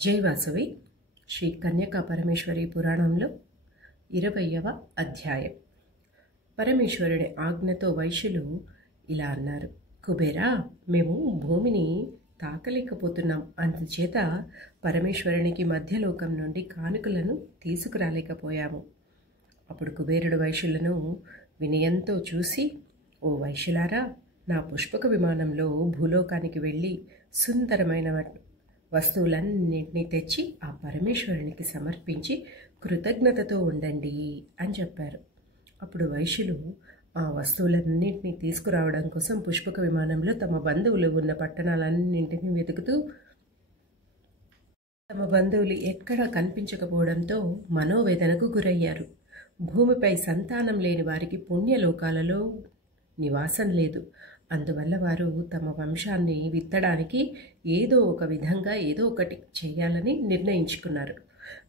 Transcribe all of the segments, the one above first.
జై వాసవి శ్రీ కన్యకా పరమేశ్వరి పురాణంలో 20వ అధ్యాయం. పరమేశ్వరుడి ఆజ్ఞతో వైశ్యులు ఇలా అన్నారు: కుబేరా, మేము భూమిని తాకలేకపోతున్నాం, అందుచేత పరమేశ్వరునికి మధ్యలోకం నుండి కానుకలను తీసుకురాలేకపోయాము. అప్పుడు కుబేరుడు వైశ్యులను వినయంతో చూసి, ఓ వైశ్యులారా, నా పుష్పక విమానంలో భూలోకానికి వెళ్ళి సుందరమైన వస్తువులన్నింటినీ తెచ్చి ఆ పరమేశ్వరునికి సమర్పించి కృతజ్ఞతతో ఉండండి అని చెప్పారు. అప్పుడు వైశ్యులు ఆ వస్తువులన్నింటినీ తీసుకురావడం కోసం పుష్పక విమానంలో తమ బంధువులు ఉన్న పట్టణాలన్నింటినీ వెతుకుతూ తమ బంధువులు ఎక్కడా కనిపించకపోవడంతో మనోవేదనకు గురయ్యారు. భూమిపై సంతానం లేని వారికి పుణ్యలోకాలలో నివాసం లేదు. అందువల్ల వారు తమ వంశాన్ని విత్తడానికి ఏదో ఒక విధంగా ఏదో ఒకటి చేయాలని నిర్ణయించుకున్నారు.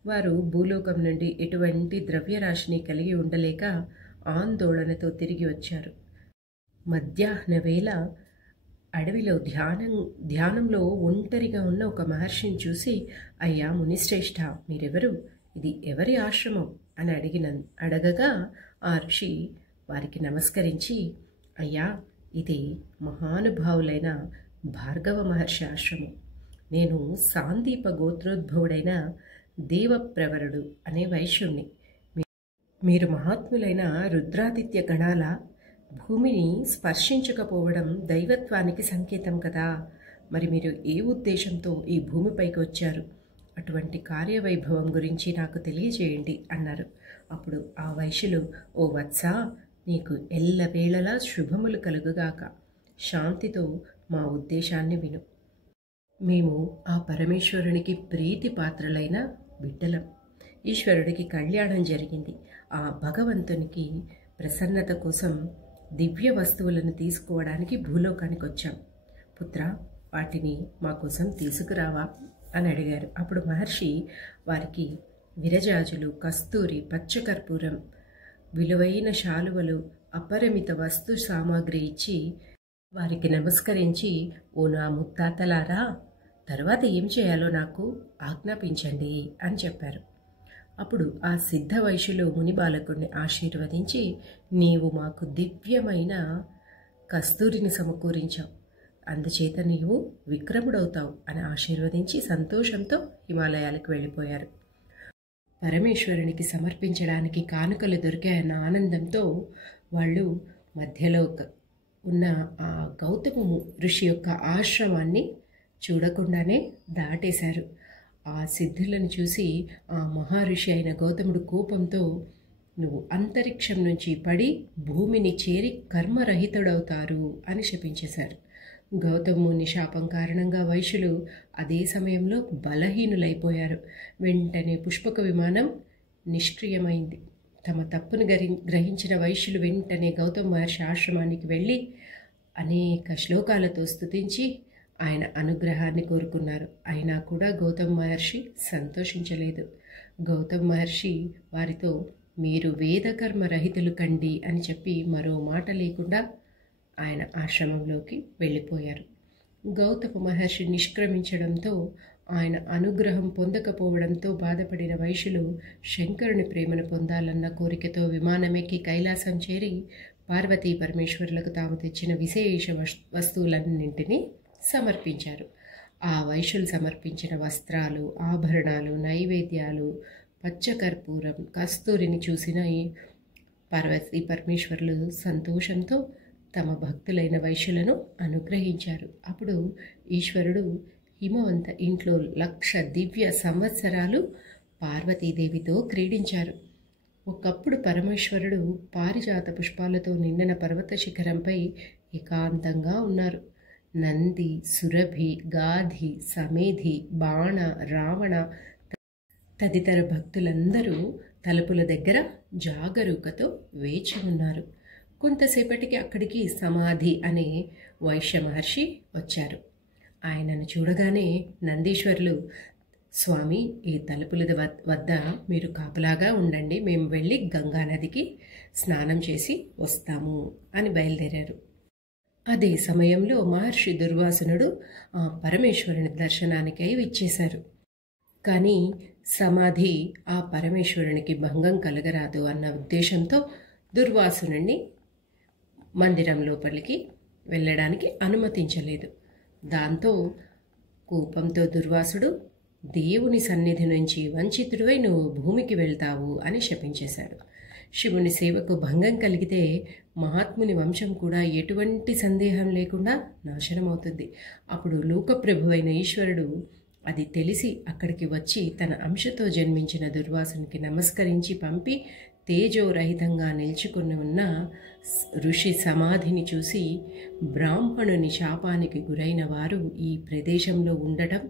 వారు భూలోకం నుండి ఎటువంటి ద్రవ్యరాశిని కలిగి ఉండలేక ఆందోళనతో తిరిగి వచ్చారు. మధ్యాహ్న వేళ అడవిలో ధ్యానంలో ఒంటరిగా ఉన్న ఒక మహర్షిని చూసి, అయ్యా మునిశ్రేష్ఠ, మీరెవరు? ఇది ఎవరి ఆశ్రమం అని అడగగా ఆ ఋషి వారికి నమస్కరించి, అయ్యా, ఇది మహానుభావులైన భార్గవ మహర్షి ఆశ్రమం. నేను సాందీప గోత్రోద్భవుడైన దేవప్రవరుడు అనే వైశ్యుణ్ణి. మీరు మహాత్ములైన రుద్రాదిత్య గణాల భూమిని స్పర్శించకపోవడం దైవత్వానికి సంకేతం కదా. మరి మీరు ఏ ఉద్దేశంతో ఈ భూమిపైకి వచ్చారు? అటువంటి కార్యవైభవం గురించి నాకు తెలియజేయండి అన్నారు. అప్పుడు ఆ వైశ్యులు, ఓ వత్సా, నీకు ఎల్లవేళలా శుభములు కలుగుగాక. శాంతితో మా ఉద్దేశాన్ని విను. మేము ఆ పరమేశ్వరునికి ప్రీతి పాత్రలైన బిడ్డలం. ఈశ్వరుడికి కళ్యాణం జరిగింది. ఆ భగవంతునికి ప్రసన్నత కోసం దివ్య వస్తువులను తీసుకోవడానికి భూలోకానికి వచ్చాం. పుత్ర, వాటిని మా కోసం తీసుకురావా అని అడిగారు. అప్పుడు మహర్షి వారికి విరజాజులు, కస్తూరి, పచ్చకర్పూరం, విలువైన శాలువలు, అపరిమిత వస్తు సామాగ్రి ఇచ్చి వారికి నమస్కరించి, ఓ నా ముత్తాతలారా, తర్వాత ఏం చేయాలో నాకు ఆజ్ఞాపించండి అని చెప్పారు. అప్పుడు ఆ సిద్ధ వైశ్యులు ముని బాలకుడిని ఆశీర్వదించి, నీవు మాకు దివ్యమైన కస్తూరిని సమకూరించావు, అందుచేత నీవు విక్రముడవుతావు అని ఆశీర్వదించి సంతోషంతో హిమాలయాలకు వెళ్ళిపోయారు. పరమేశ్వరునికి సమర్పించడానికి కానుకలు దొరికాయన్న ఆనందంతో వాళ్ళు మధ్యలో ఉన్న ఆ గౌతమ ఋషి యొక్క ఆశ్రమాన్ని చూడకుండానే దాటేశారు. ఆ సిద్ధులను చూసి ఆ మహర్షి అయిన గౌతముడు కోపంతో, నువ్వు అంతరిక్షం నుంచి పడి భూమిని చేరి కర్మరహితుడవుతారు అని శపించేశారు. గౌతముని శాపం కారణంగా వైశ్యులు అదే సమయంలో బలహీనులైపోయారు. వెంటనే పుష్పక విమానం నిష్క్రియమైంది. తమ తప్పును గ్రహించిన వైశ్యులు వెంటనే గౌతమ మహర్షి ఆశ్రమానికి వెళ్ళి అనేక శ్లోకాలతో స్తుతించి ఆయన అనుగ్రహాన్ని కోరుకున్నారు. అయినా కూడా గౌతమ మహర్షి సంతోషించలేదు. గౌతమ మహర్షి వారితో, మీరు వేదకర్మ రహితులు కండి అని చెప్పి మరో మాట లేకుండా ఆయన ఆశ్రమంలోకి వెళ్ళిపోయారు. గౌతమ మహర్షి నిష్క్రమించడంతో, ఆయన అనుగ్రహం పొందకపోవడంతో బాధపడిన వైశ్యులు శంకరుని ప్రేమను పొందాలన్న కోరికతో విమానమెక్కి కైలాసం చేరి పార్వతీ పరమేశ్వరులకు తాము తెచ్చిన విశేష వస్తువులన్నింటినీ సమర్పించారు. ఆ వైశ్యులు సమర్పించిన వస్త్రాలు, ఆభరణాలు, నైవేద్యాలు, పచ్చకర్పూరం, కస్తూరిని చూసిన పార్వతీ పరమేశ్వరులు సంతోషంతో తమ భక్తులైన వైశ్యులను అనుగ్రహించారు. అప్పుడు ఈశ్వరుడు హిమవంత ఇంట్లో 1,00,000 దివ్య సంవత్సరాలు పార్వతీదేవితో క్రీడించారు. ఒకప్పుడు పరమేశ్వరుడు పారిజాత పుష్పాలతో నిండిన పర్వత శిఖరంపై ఏకాంతంగా ఉన్నారు. నంది, సురభి, గాధి, సమేధి, బాణ, రావణ తదితర భక్తులందరూ తలుపుల దగ్గర జాగరూకతో వేచి ఉన్నారు. కొంతసేపటికి అక్కడికి సమాధి అనే వైశ్య మహర్షి వచ్చారు. ఆయనను చూడగానే నందీశ్వరులు, స్వామి, ఈ తలుపుల వద్ద మీరు కాపలాగా ఉండండి, మేము వెళ్ళి గంగానదికి స్నానం చేసి వస్తాము అని బయలుదేరారు. అదే సమయంలో మహర్షి దుర్వాసునుడు ఆ పరమేశ్వరుని దర్శనానికై విచ్చేశారు. కానీ సమాధి ఆ పరమేశ్వరునికి భంగం కలగరాదు అన్న ఉద్దేశంతో దుర్వాసుని మందిరం లోపలికి వెళ్ళడానికి అనుమతించలేదు. దాంతో కోపంతో దుర్వాసుడు, దేవుని సన్నిధి నుంచి వంచితుడివై నువ్వు భూమికి వెళ్తావు అని శపించేశాడు. శివుని సేవకు భంగం కలిగితే మహాత్ముని వంశం కూడా ఎటువంటి సందేహం లేకుండా నాశనమవుతుంది. అప్పుడు లోకప్రభువైన ఈశ్వరుడు అది తెలిసి అక్కడికి వచ్చి తన అంశతో జన్మించిన దుర్వాసునికి నమస్కరించి పంపి తేజోరహితంగా నిల్చుకుని ఉన్న ఋషి సమాధిని చూసి, బ్రాహ్మణుని శాపానికి గురైన వారు ఈ ప్రదేశంలో ఉండటం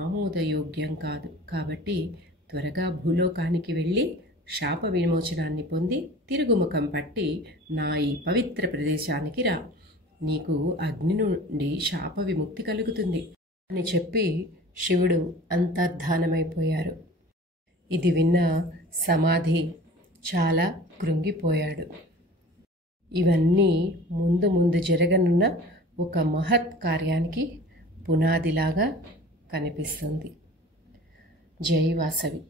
ఆమోదయోగ్యం కాదు, కాబట్టి త్వరగా భూలోకానికి వెళ్ళి శాప విమోచనాన్ని పొంది తిరుగుముఖం పట్టి నా ఈ పవిత్ర ప్రదేశానికి రా, నీకు అగ్ని నుండి శాప విముక్తి కలుగుతుంది అని చెప్పి శివుడు అంతర్ధానమైపోయారు. ఇది విన్న సమాధి చాలా కృంగిపోయాడు. ఇవన్నీ ముందు ముందు జరగనున్న ఒక మహత్ కార్యానికి పునాదిలాగా కనిపిస్తుంది. జై వాసవి.